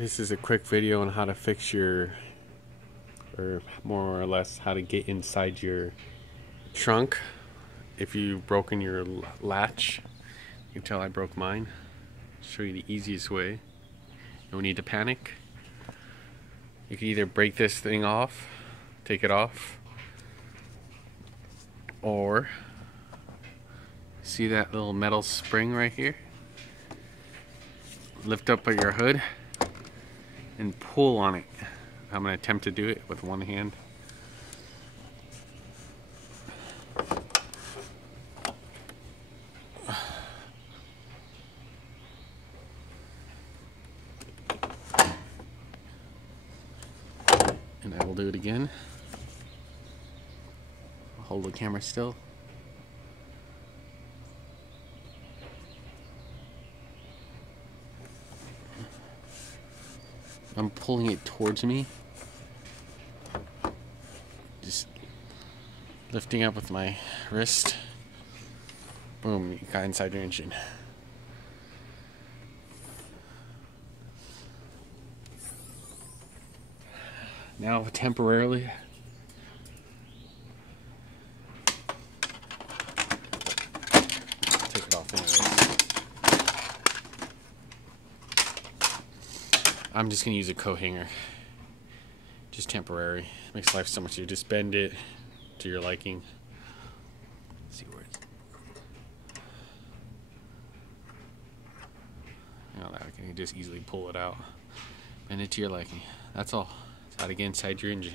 This is a quick video on how to fix your, or more or less how to get inside your trunk if you've broken your latch. You can tell I broke mine. I'll show you the easiest way. No need to panic. You can either break this thing off, take it off, or see that little metal spring right here? Lift up at your hood and pull on it. I'm going to attempt to do it with one hand. And I will do it again. I'll hold the camera still. I'm pulling it towards me. Just lifting up with my wrist. Boom, you got inside your engine. Now temporarily take it off anyways. I'm just gonna use a coat hanger. Just temporary. Makes life so much easier. Just bend it to your liking. Let's see where it's. You know, that I can just easily pull it out. Bend it to your liking. That's all. That's how to get inside your engine.